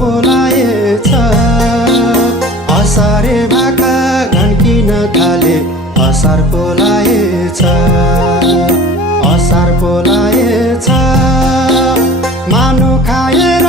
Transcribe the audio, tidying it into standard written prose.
पोलाएछ असारे भाका घन्किन थाले असार पोलाएछ असार पोलाएछ मानु खाए